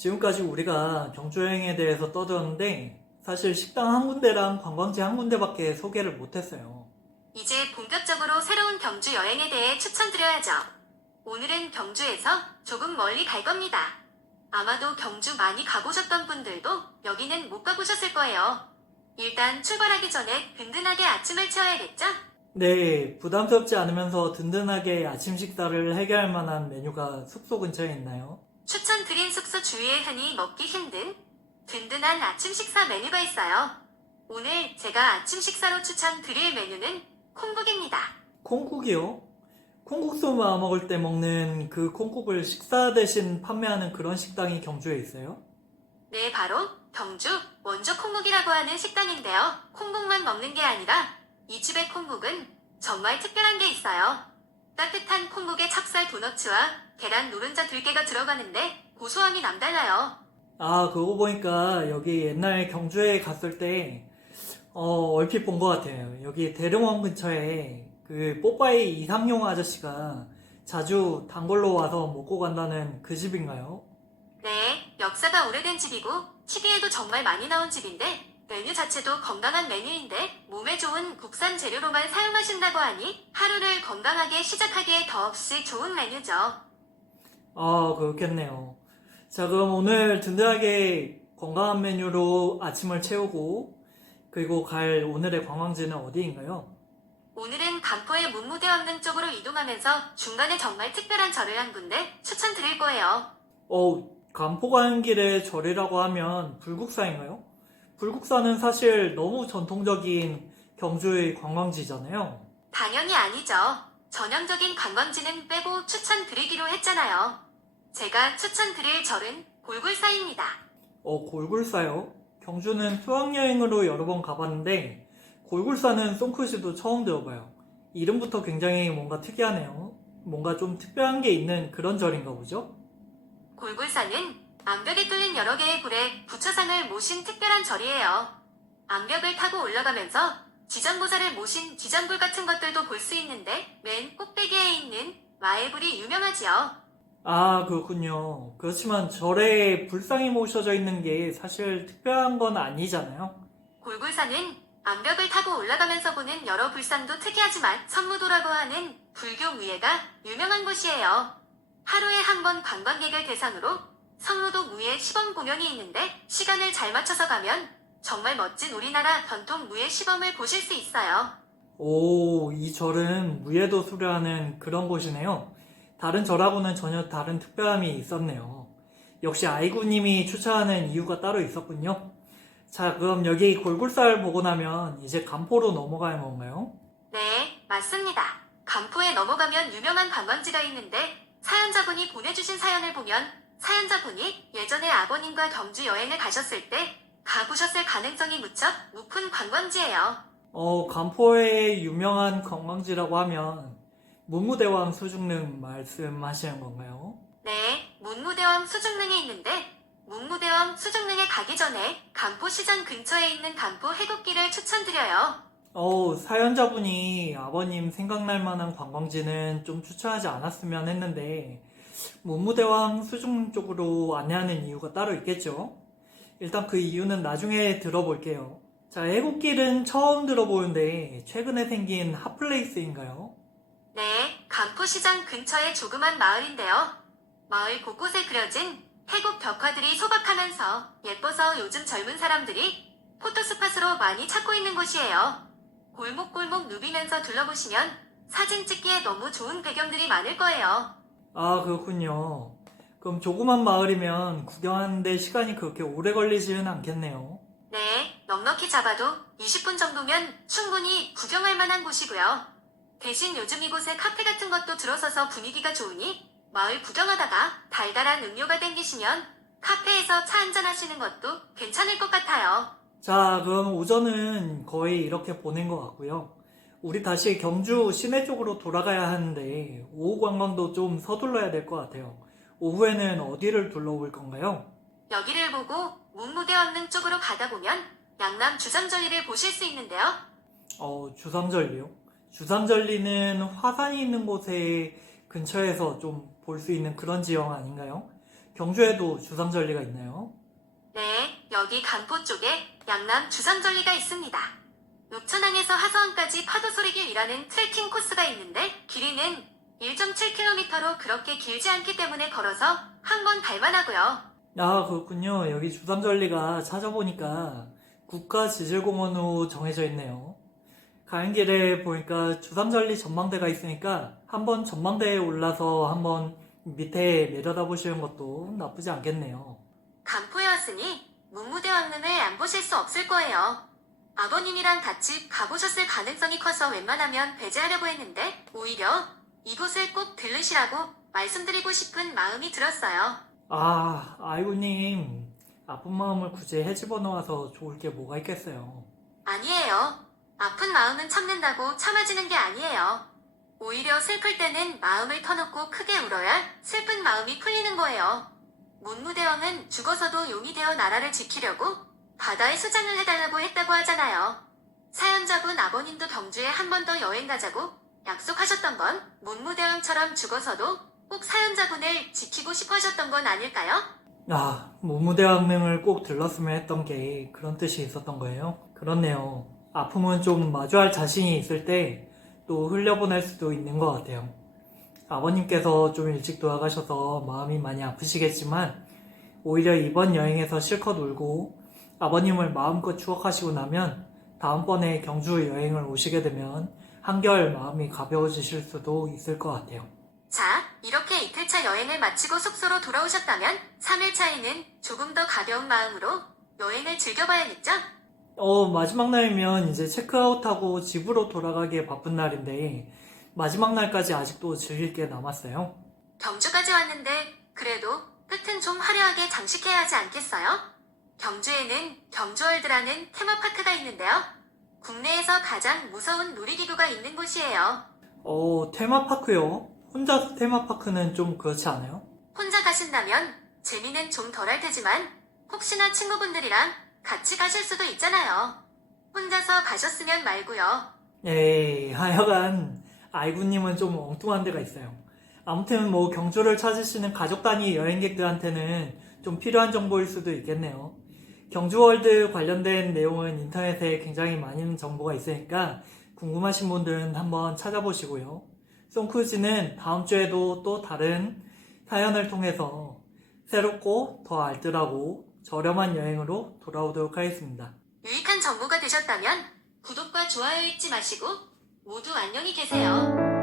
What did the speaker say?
지금까지 우리가 경주 여행에 대해서 떠들었는데 사실 식당 한 군데랑 관광지 한 군데밖에 소개를 못했어요. 이제 본격적으로 새로운 경주 여행에 대해 추천드려야죠. 오늘은 경주에서 조금 멀리 갈 겁니다. 아마도 경주 많이 가보셨던 분들도 여기는 못 가보셨을 거예요. 일단 출발하기 전에 든든하게 아침을 채워야겠죠? 네, 부담스럽지 않으면서 든든하게 아침 식사를 해결할 만한 메뉴가 숙소 근처에 있나요? 추천드린 숙소 주위에 흔히 먹기 힘든 든든한 아침 식사 메뉴가 있어요. 오늘 제가 아침 식사로 추천드릴 메뉴는 콩국입니다. 콩국이요? 콩국수 먹을 때 먹는 그 콩국을 식사 대신 판매하는 그런 식당이 경주에 있어요? 네, 바로 경주 원조 콩국이라고 하는 식당인데요. 콩국만 먹는 게 아니라 이 집의 콩국은 정말 특별한 게 있어요. 따뜻한 콩국에 찹쌀 도너츠와 계란 노른자 들깨가 들어가는데 고소함이 남달라요. 아, 그거 보니까 여기 옛날 경주에 갔을 때 얼핏 본 것 같아요. 여기 대릉원 근처에 그 뽀빠이 이상용 아저씨가 자주 단골로 와서 먹고 간다는 그 집인가요? 네, 역사가 오래된 집이고 TV에도 정말 많이 나온 집인데 메뉴 자체도 건강한 메뉴인데 몸에 좋은 국산 재료로만 사용하신다고 하니 하루를 건강하게 시작하기에 더없이 좋은 메뉴죠. 아, 그렇겠네요. 자, 그럼 오늘 든든하게 건강한 메뉴로 아침을 채우고 그리고 갈 오늘의 관광지는 어디인가요? 오늘은 간포의 문무대원릉 쪽으로 이동하면서 중간에 정말 특별한 절을 한 군데 추천드릴 거예요. 간포 가는 길에 절이라고 하면 불국사인가요? 불국사는 사실 너무 전통적인 경주의 관광지잖아요. 당연히 아니죠. 전형적인 관광지는 빼고 추천드리기로 했잖아요. 제가 추천드릴 절은 골굴사입니다. 골굴사요? 경주는 수학여행으로 여러 번 가봤는데 골굴사는 송크시도 처음 들어봐요. 이름부터 굉장히 뭔가 특이하네요. 뭔가 좀 특별한 게 있는 그런 절인가 보죠? 골굴사는 암벽에 뚫린 여러 개의 굴에 부처상을 모신 특별한 절이에요. 암벽을 타고 올라가면서 지전보살을 모신 지전불 같은 것들도 볼 수 있는데 맨 꼭대기에 있는 마애불이 유명하지요. 아, 그렇군요. 그렇지만 절에 불상이 모셔져 있는 게 사실 특별한 건 아니잖아요. 골굴사는 암벽을 타고 올라가면서 보는 여러 불상도 특이하지만 선무도라고 하는 불교 무예가 유명한 곳이에요. 하루에 한 번 관광객을 대상으로 선무도 무예 시범 공연이 있는데 시간을 잘 맞춰서 가면 정말 멋진 우리나라 전통 무예 시범을 보실 수 있어요. 오, 이 절은 무예도 수료하는 그런 곳이네요. 다른 절하고는 전혀 다른 특별함이 있었네요. 역시 아이구님이 추천하는 이유가 따로 있었군요. 자, 그럼 여기 골굴사를 보고 나면 이제 간포로 넘어가는 건가요? 네, 맞습니다. 간포에 넘어가면 유명한 관광지가 있는데 사연자분이 보내주신 사연을 보면 사연자분이 예전에 아버님과 경주 여행을 가셨을 때 가보셨을 가능성이 무척 높은 관광지예요. 간포의 유명한 관광지라고 하면 문무대왕 수중릉 말씀하시는 건가요? 네, 문무대왕 수중릉에 있는데 문무대왕 수중릉에 가기 전에 간포시장 근처에 있는 간포 해돋길을 추천드려요. 사연자분이 아버님 생각날 만한 관광지는 좀 추천하지 않았으면 했는데 문무대왕 수중 쪽으로 안내하는 이유가 따로 있겠죠? 일단 그 이유는 나중에 들어볼게요. 자, 해곡길은 처음 들어보는데 최근에 생긴 핫플레이스인가요? 네, 간포시장 근처의 조그만 마을인데요. 마을 곳곳에 그려진 태국 벽화들이 소박하면서 예뻐서 요즘 젊은 사람들이 포토스팟으로 많이 찾고 있는 곳이에요. 골목골목 누비면서 둘러보시면 사진 찍기에 너무 좋은 배경들이 많을 거예요. 아, 그렇군요. 그럼 조그만 마을이면 구경하는데 시간이 그렇게 오래 걸리지는 않겠네요. 네, 넉넉히 잡아도 20분 정도면 충분히 구경할 만한 곳이고요. 대신 요즘 이곳에 카페 같은 것도 들어서서 분위기가 좋으니 마을 구경하다가 달달한 음료가 땡기시면 카페에서 차 한잔 하시는 것도 괜찮을 것 같아요. 자, 그럼 오전은 거의 이렇게 보낸 것 같고요. 우리 다시 경주 시내 쪽으로 돌아가야 하는데 오후 관광도 좀 서둘러야 될 것 같아요. 오후에는 어디를 둘러볼 건가요? 여기를 보고 문무대원릉 쪽으로 가다 보면 양남 주상절리를 보실 수 있는데요. 주삼절리요? 주삼절리는 화산이 있는 곳에 근처에서 좀 볼 수 있는 그런 지형 아닌가요? 경주에도 주삼절리가 있나요? 네, 여기 간포 쪽에 양남 주삼절리가 있습니다. 읍천항에서 하서항까지 파도소리길이라는 트레킹 코스가 있는데 길이는 1.7km로 그렇게 길지 않기 때문에 걸어서 한 번 갈만하고요. 아, 그렇군요. 여기 주삼절리가 찾아보니까 국가지질공원으로 정해져 있네요. 가는 길에 보니까 주삼절리 전망대가 있으니까 한번 전망대에 올라서 한번 밑에 내려다보시는 것도 나쁘지 않겠네요. 간포에 왔으니 문무대왕릉을 안 보실 수 없을 거예요. 아버님이랑 같이 가보셨을 가능성이 커서 웬만하면 배제하려고 했는데 오히려 이곳을 꼭 들르시라고 말씀드리고 싶은 마음이 들었어요. 아, 아이고님. 아픈 마음을 굳이 헤집어 놓아서 좋을 게 뭐가 있겠어요. 아니에요. 아픈 마음은 참는다고 참아지는 게 아니에요. 오히려 슬플 때는 마음을 터놓고 크게 울어야 슬픈 마음이 풀리는 거예요. 문무대왕은 죽어서도 용이 되어 나라를 지키려고 바다에 수장을 해달라고 했다고 하잖아요. 사연자분 아버님도 경주에 한 번 더 여행 가자고 약속하셨던 건 문무대왕처럼 죽어서도 꼭 사연자분을 지키고 싶어 하셨던 건 아닐까요? 아, 문무대왕릉을 꼭 들렀으면 했던 게 그런 뜻이 있었던 거예요? 그렇네요. 아픔은 좀 마주할 자신이 있을 때 또 흘려보낼 수도 있는 것 같아요. 아버님께서 좀 일찍 돌아가셔서 마음이 많이 아프시겠지만 오히려 이번 여행에서 실컷 울고 아버님을 마음껏 추억하시고 나면 다음번에 경주 여행을 오시게 되면 한결 마음이 가벼워지실 수도 있을 것 같아요. 자, 이렇게 이틀차 여행을 마치고 숙소로 돌아오셨다면 3일차에는 조금 더 가벼운 마음으로 여행을 즐겨봐야겠죠? 마지막 날이면 이제 체크아웃하고 집으로 돌아가기에 바쁜 날인데 마지막 날까지 아직도 즐길 게 남았어요. 경주까지 왔는데 그래도 끝은 좀 화려하게 장식해야 하지 않겠어요? 경주에는 경주월드라는 테마파크가 있는데요. 국내에서 가장 무서운 놀이기구가 있는 곳이에요. 테마파크요? 혼자 테마파크는 좀 그렇지 않아요? 혼자 가신다면 재미는 좀 덜할 테지만 혹시나 친구분들이랑 같이 가실 수도 있잖아요. 혼자서 가셨으면 말고요. 에이, 하여간 아이구님은 좀 엉뚱한 데가 있어요. 아무튼 뭐 경주를 찾으시는 가족 단위 여행객들한테는 좀 필요한 정보일 수도 있겠네요. 경주월드 관련된 내용은 인터넷에 굉장히 많은 정보가 있으니까 궁금하신 분들은 한번 찾아보시고요. 송크루즈는 다음 주에도 또 다른 사연을 통해서 새롭고 더 알뜰하고 저렴한 여행으로 돌아오도록 하겠습니다. 유익한 정보가 되셨다면 구독과 좋아요 잊지 마시고 모두 안녕히 계세요.